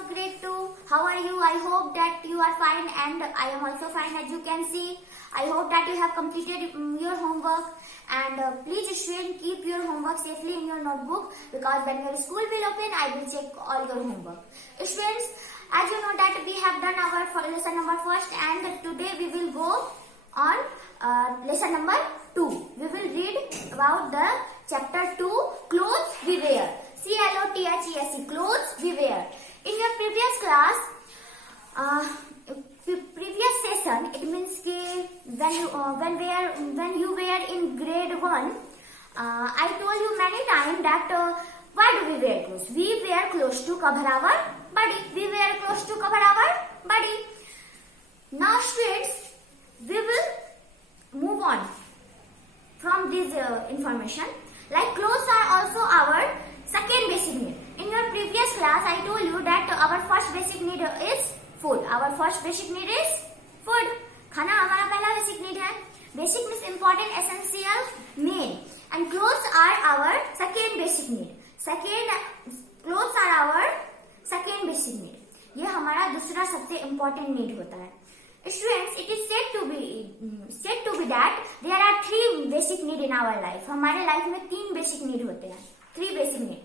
of grade 2. How are you? I hope that you are fine and I am also fine, as you can see. I hope that you have completed your homework, and please students keep your homework safely in your notebook, because when your school will open I will check all your homework. Students, as you know that we have done our lesson number first, and today we will go on lesson number 2. We will read about the chapter 2, clothes we wear. CLOTHES, clothes we wear. In your previous class, previous session, it means when you were in grade 1, I told you many times that why do we wear clothes? We wear clothes to cover our body. We wear clothes to cover our body. Now students, we will move on from this information. Like clothes are also our second basic need. In your previous class, I told you that our first basic need is food. Our first basic need is food. खाना हमारा पहला basic need है. Basic means important, essential, main. And clothes are our second basic need. Clothes are our second basic need. ये हमारा दूसरा सबसे important need होता है. Students, it is said to be that there are 3 basic need in our life. हमारे life में 3 basic need होते हैं. 3 basic need.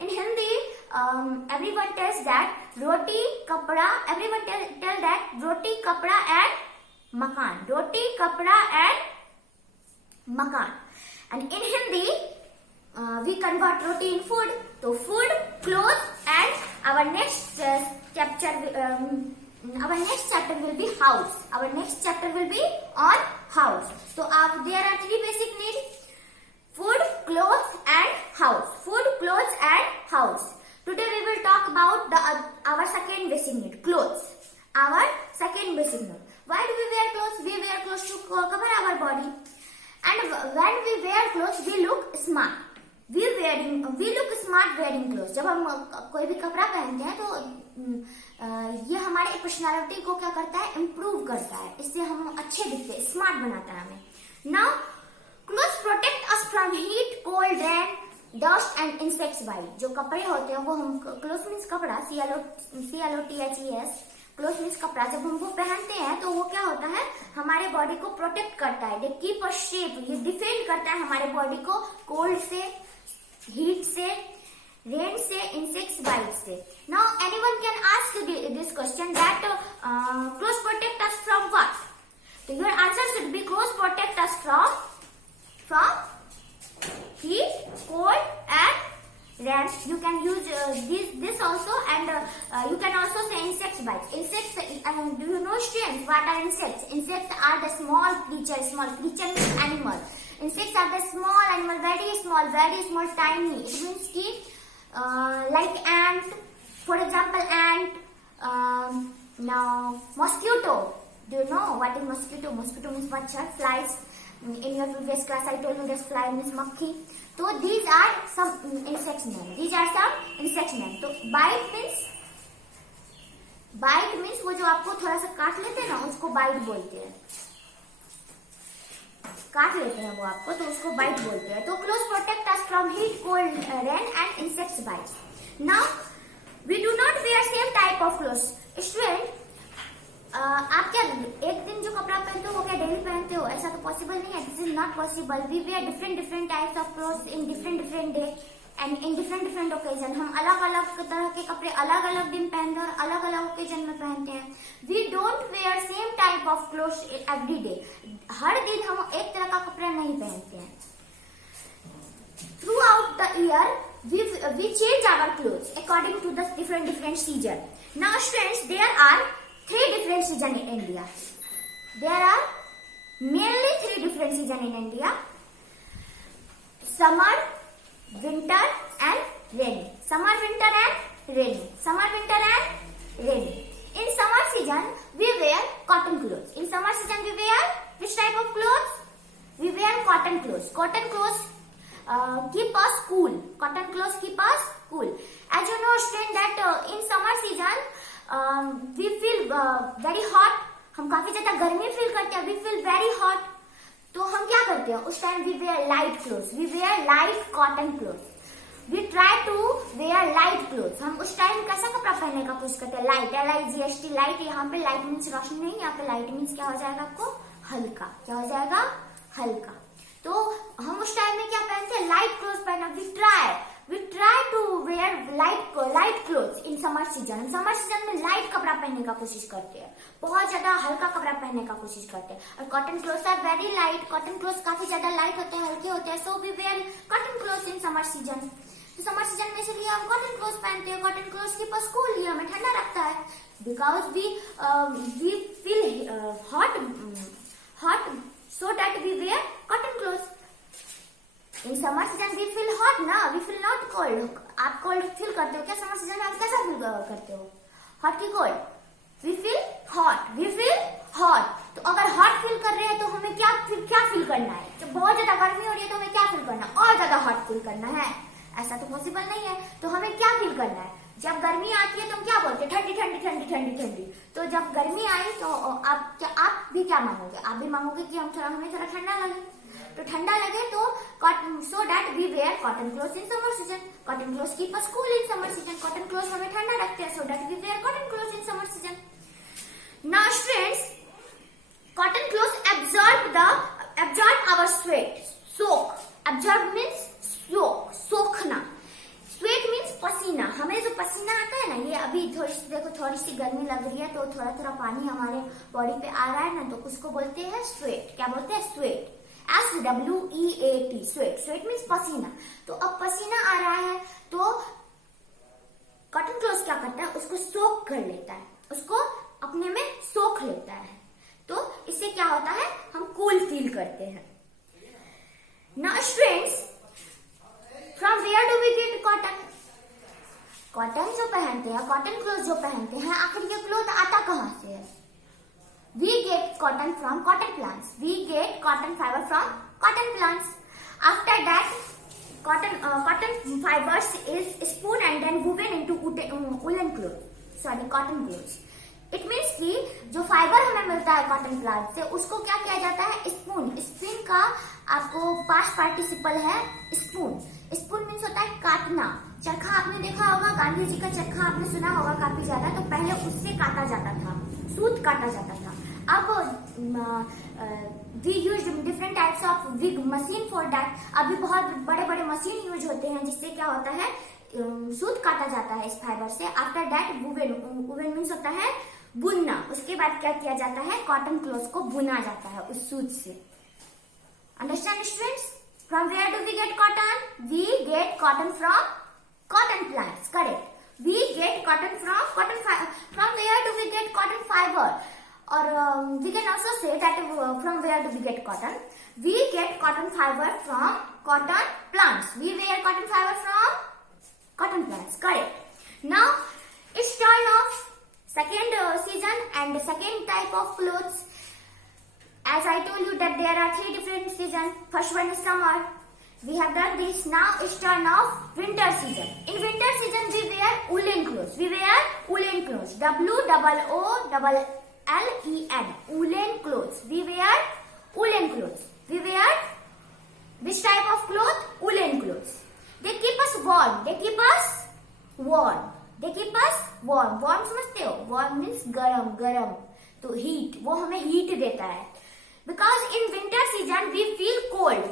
In Hindi, everyone tells that roti, kapda. Everyone tell that roti, kapda, and makan. Roti, kapda, and makan. And in Hindi, we convert roti in food. So food, clothes, and our next chapter will be house. Our next chapter will be on house. So there are 3 basic needs: food, clothes, and house. Food, clothes, and house. Today we will talk about our second basic need, clothes. Our second basic need. Why do we wear clothes? We wear clothes to cover our body. And when we wear clothes, we look smart. We look smart wearing clothes. जब हम कोई भी कपड़ा पहनते हैं तो ये हमारे पर्सनालिटी को क्या करता है, इम्प्रूव करता है. इससे हम अच्छे दिखते हैं, स्मार्ट बनाता है हमें. Now, clothes protect us from heat, cold, rain, dust and insects bite. जो कपड़े होते हैं वो हम clothes means कपड़ा, CLOTHES, clothes means कपड़ा. जब हम वो पहनते हैं तो वो क्या होता है, हमारे बॉडी को प्रोटेक्ट करता है. They keep us safe. ये डिफेंड करता है हमारे बॉडी को कोल्ड से, हीट से, रेन से, इंसेक्ट्स बाइट से. Now anyone can ask this question that clothes protect us from what? So your answer should be clothes protect us from heat, cold, and rain. You can use this also, and you can also say insects bites. Insects, do you know students what are insects? Insects are the small creature. Small creature means animal. Insects are the small animal, very small, tiny. It means ki like ant, for example, ant. Now mosquito. Do you know what is mosquito? Mosquito means machhar, flies. In your previous class, I told you that fly means makhi. So these are some insects name. These are some insects name. So bite means वो जो आपको थोड़ा सा काट लेते हैं ना, उसको bite बोलते हैं. काट लेते हैं वो आपको, तो उसको bite बोलते हैं. तो clothes protect us from heat, cold, rain, and insects bites. Now we do not wear same type of clothes. Student, आप क्या एक दिन जो कपड़ा पहनते हो वो क्या डेली पहनते हो? ऐसा तो पॉसिबल नहीं है. This is not possible. We wear different types of clothes in different day and in different occasion. हम अलग तरह के कपड़े अलग दिन पहनते हैं और अलग ओकेजन में पहनते हैं. We don't wear same type of clothes every day. हर दिन हम एक तरह का कपड़ा नहीं पहनते हैं. Throughout the year we change our clothes according to the different season. Now students, there are 3 different seasons in India. There are mainly 3 different seasons in India: summer, winter, and rainy. Summer, winter, and rainy. Summer, winter, and rainy. In summer season, we wear cotton clothes. In summer season, we wear which type of clothes? We wear cotton clothes. Cotton clothes keep us cool. Cotton clothes keep us cool. As you know, student, that in summer season, we feel very hot. हम काफी ज्यादा गर्मी feel करते हैं. We feel very hot. तो हम क्या करते हैं उस time? We wear light clothes. We wear light cotton clothes. We try to wear light clothes. हम उस टाइम कैसा कपड़ा पहनने का कोशिश करते हैं? Light, LIGHT, light. यहाँ पे लाइट मीन्स रोशनी नहीं, यहाँ पे लाइट मीन्स क्या हो जाएगा आपको? हल्का। क्या हो जाएगा? हल्का। तो हम उस टाइम में क्या पहनते हैं? लाइट क्लोथ पहना। We try to wear light cloth in summer season. Summer season में लाइट कपड़ा पहनने का कोशिश करते हैं, बहुत ज्यादा हल्का कपड़ा पहनने का कोशिश करते हैं। और cotton clothes are very light. Cotton clothes काफी ज्यादा लाइट होते हैं, हल्के होते हैं। So we wear cotton clothes in summer season. तो समर सीजन में इसलिए हम कॉटन क्लोथ्स पहनते हैं। कॉटन क्लोथ्स की पास कूल, ये हमें ठंडा रखता है। Because we feel hot so that we wear cotton clothes. In summer season we feel hot ना, we feel not cold. आप cold feel करते हो क्या? समर सीजन में आप कैसा फील करते हो? हॉट की कोल्ड? We feel hot. तो अगर हॉट फील कर रहे हैं तो हमें क्या फील करना है? जब बहुत ज्यादा गर्मी हो रही है तो हमें क्या फील करना है? और ज्यादा हॉट फील करना है? ऐसा तो पॉसिबल नहीं है। तो हमें क्या फील करना है? जब गर्मी आती है तो हम क्या बोलते हैं? ठंडी। तो जब गर्मी आई तो आप भी क्या मांगोगे? आप भी मांगोगे कि हमें थोड़ा ठंडा लगे। तो ठंडा लगे तो so that we wear cotton clothes in summer season. Cotton clothes keep us cool in summer season. Cotton clothes हमें ठंडा रखते हैं, so that we wear cotton clothes in summer season. Now students, cotton clothes absorb our sweat. Soak. Absorb means सोखना। Sweat means पसीना। हमें जो पसीना आता है ना, ये अभी थोड़ी सी गर्मी लग रही है तो थोड़ा पानी हमारे बॉडी पे आ रहा है ना, तो उसको बोलते हैं स्वेट। क्या बोलते हैं? स्वेट। SWEAT, स्वेट मीन्स पसीना। तो अब पसीना आ रहा है तो कॉटन क्लोथ क्या करता है? उसको सोख कर लेता है, उसको अपने में सोख लेता है। तो इससे क्या होता है? हम कूल फील करते हैं। Now students, from where do we get cotton? Cotton जो पहनते हैं, कॉटन क्लोथ जो पहनते हैं, आखिर ये क्लोथ आता कहाँ से है? We get cotton from cotton plants. We get cotton fiber from cotton plants. After that cotton fibers is spun and then woven into woolen cloth. Sorry, cotton clothes. It means कि जो fibre हमें मिलता है cotton plant से, उसको क्या किया जाता है? स्पून का आपको पास्ट पार्टिसिपल है स्पून। स्पून मीन्स होता है काटना। चरखा आपने देखा होगा, गांधी जी का चरखा आपने सुना होगा काफी ज्यादा। तो पहले उससे काटा जाता था, सूत काटा जाता था। अब we use different types of big machine for that. अभी बहुत बड़े बड़े मशीन यूज होते हैं जिससे क्या होता है? सूत काटा जाता है इस फाइबर से। आफ्टर दैट वुवन मीन्स होता है बुनना। उसके बाद क्या किया जाता है? कॉटन क्लोथ को बुना जाता है उस सूत से। Understand students? From where do we get cotton? We get cotton from cotton plants. Correct. We get cotton from where do we get cotton fiber? और we can also say that from where do we get cotton? We get cotton fiber from cotton plants. We wear cotton fiber from cotton plants. Correct. Now it's turn of second season and second type of clothes. As I told you that there are 3 different seasons. First one is summer. We have done this. Now it's turn of winter season. In winter season we wear woolen clothes. We wear woolen clothes. WOOLEN. Woolen clothes. We wear woolen clothes. We wear which type of cloth? Woolen clothes. They keep us warm. They keep us warm. Warm समझते हो? Warm means गरम. तो heat, वो हमें heat देता है। Because in winter season we feel cold.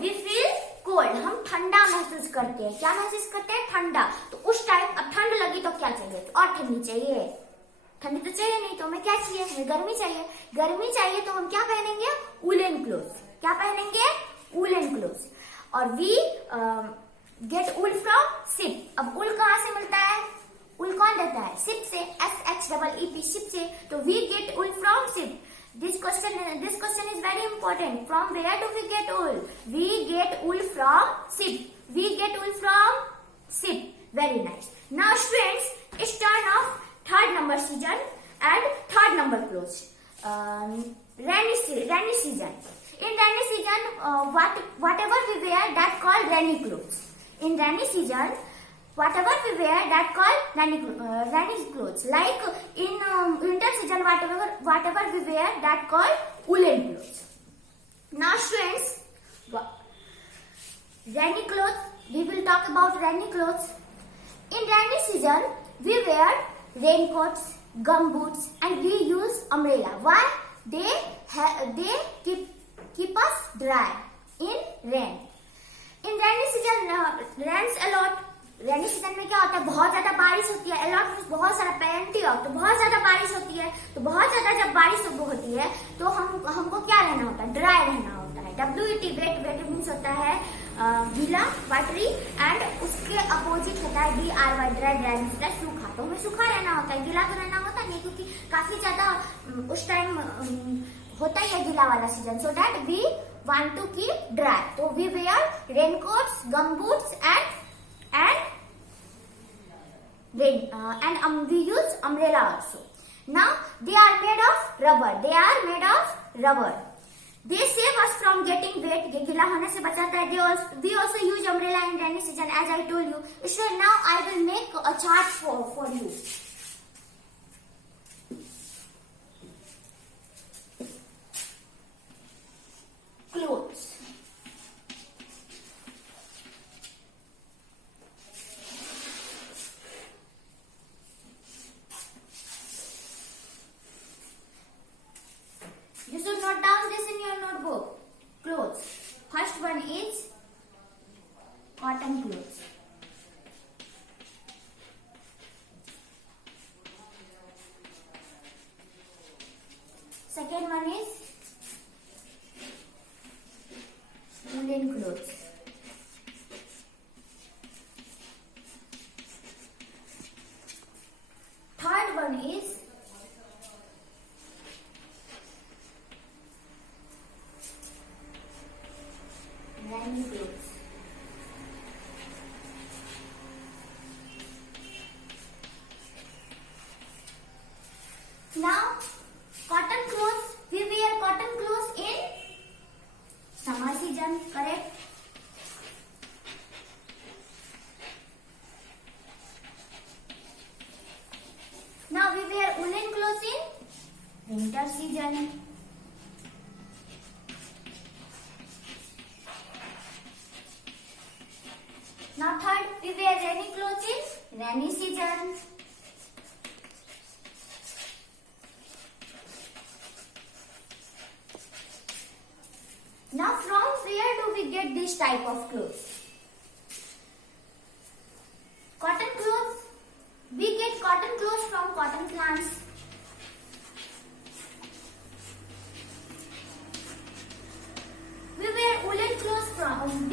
हम ठंडा महसूस करते हैं। क्या महसूस करते हैं? ठंडा। तो उस टाइम अब ठंड लगी तो क्या चाहिए? तो और ठंडी चाहिए। ठंडी तो चाहिए नहीं, तो हमें क्या चाहिए? हमें गर्मी चाहिए। तो हम क्या पहनेंगे? Woollen cloth. क्या पहनेंगे? Woollen cloth. और we get wool from sheep. अब वूल कहाँ से मिलता है? वूल कौन देता है? शिप से। SHEEP, शिप से। तो we get wool from sheep. This question is very important. From where do we get wool? We get wool from ship. Very nice. Now students, it's turn of third number season and third number clothes. Rainy season. In rainy season, whatever we wear that called rainy clothes. In rainy season, whatever we wear that called rainy clothes. Like in winter season, whatever we wear that called woolen clothes. Now students, rainy clothes. We will talk about rainy clothes. In rainy season, we wear raincoats, gumboots, and we use umbrella. Why? They keep us dry in rain. In rainy season rains a lot. Rainy season में क्या होता है, बहुत ज्यादा बारिश होती है. Allot बहुत सारा पेरेंटी ऑफ, तो बहुत ज्यादा बारिश होती है. तो बहुत ज्यादा जब बारिश होती है तो हमको क्या रहना होता है, ड्राई रहना होता है. WET वेट, वेट मीन्स होता है गीला, वाटरी, एंड उसके अपोजिट होता है DRY ड्राई, ड्राई मीन्स सूखा. तो हमें सूखा रहना होता है, गीला तो रहना होता नहीं, क्योंकि काफी ज्यादा उस टाइम होता ही है गीला वाला season. So that we want to keep dry. तो we wear raincoats, gumboots and we use umbrella also. Now they are made of rubber. They are made of rubber. They save us from getting wet. ये गीला होने से बचाता है. We also use umbrella in rainy season, as I told you. So now I will make a chart for you. Clothes. You should note down this in your notebook. Clothes. First one is cotton clothes. Second one is woolen clothes. Third one is rainy clothes. Now, cotton clothes. We wear cotton clothes in summer season, correct? Now we wear woolen clothes in winter season. Now third, we wear rainy clothes in rainy season. Now from where do we get this type of clothes? Cotton clothes. We get cotton clothes from cotton plants. We wear woolen clothes from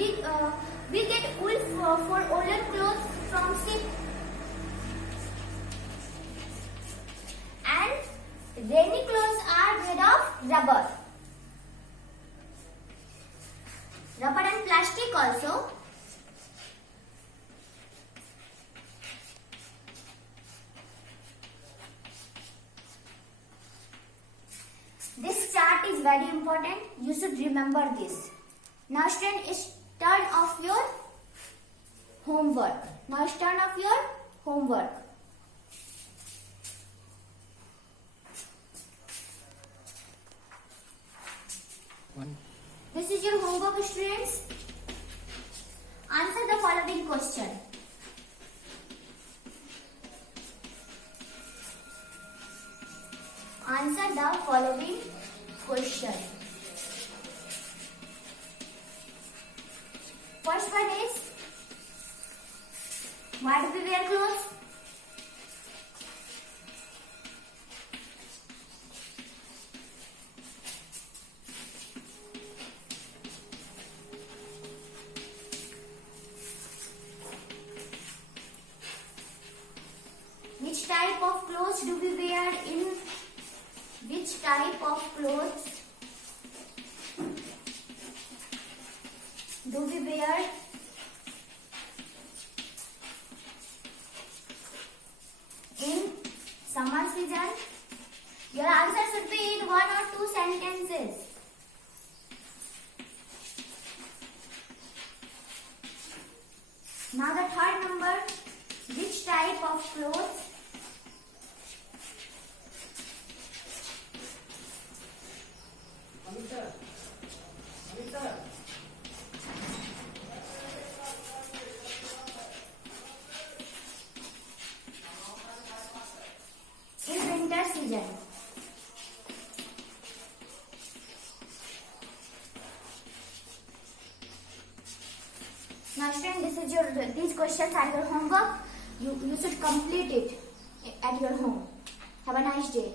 we get wool for woolen clothes from sheep. And rainy clothes are made of rubber. Rubber and plastic also. This chart is very important. You should remember this. Now student, is turn off your homework. Now it's turn off your homework. This is your homework, students. Answer the following question. Answer the following question. First one is, why do we wear clothes? Which type of clothes do we wear in which type of clothes do we wear in summer season? Your answer should be in 1 or 2 sentences. Now the third number, which type of clothes Now student, these questions are your homework. You should complete it at your home. Have a nice day.